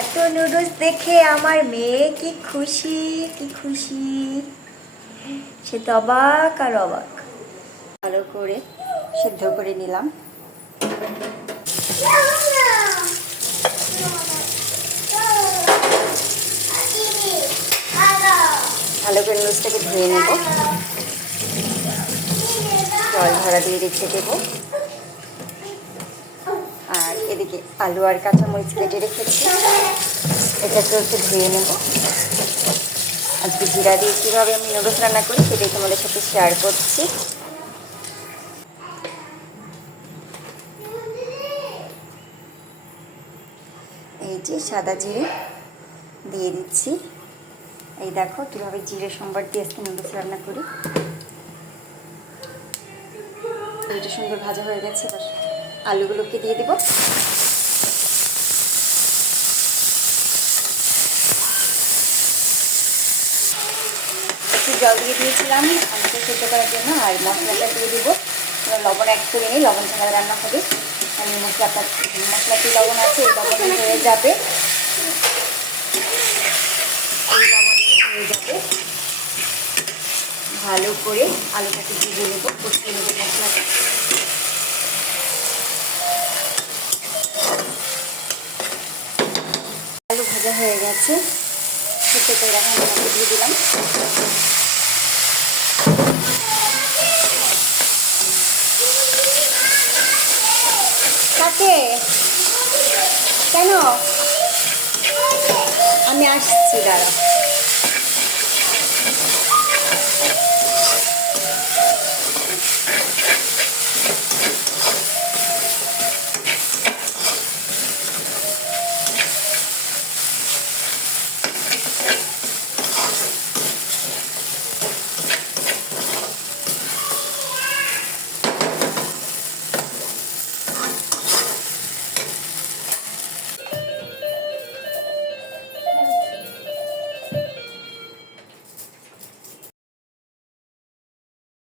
এত নুডলস দেখে আমার মেয়ে কি খুশি, কি খুশি, সে তো অবাক আর অবাক। ভালো করে সিদ্ধ করে নিলাম। ভালো করে নুডলসটাকে ধুয়ে নেব, জল ভরা দিয়ে রেখে দেবো। আর এদিকে আলু আর কাঁচামরিচ কেটে রেখেছি, এটাকেও একটু ধুয়ে নেব। আজকে জিরা দিয়ে কীভাবে আমি নুডলস রান্না করি সেটাই তোমাদের সাথে শেয়ার করছি। এই যে সাদা জিরে দিয়ে দিচ্ছি। এই দেখো কীভাবে জিরে সম্বার দিয়ে আজকে নুডলস রান্না করি। এটা সুন্দর ভাজা হয়ে গেছে, এবার আলুগুলোকে দিয়ে দেবো। একটু জল দিয়ে দিয়েছিলাম আলুটা সেদ্ধ করার জন্য, আর মশলাটা দিয়ে দেবো। লবণ অ্যাড করে নিই, লবণ ছাড়া রান্না হবে। আমি মশলাতে লবণ আছে, এই লবণ হয়ে যাবে, এই লবণ হয়ে যাবে। ভালো করে আলুটাকে ভিজিয়ে নেবো, কষিয়ে নেবো মশলাটা। আলু ভাজা হয়ে গেছে, সেটা করে এখন মশলা দিয়ে দিলাম। কাকে কেন? আমি আসছি, দাঁড়া।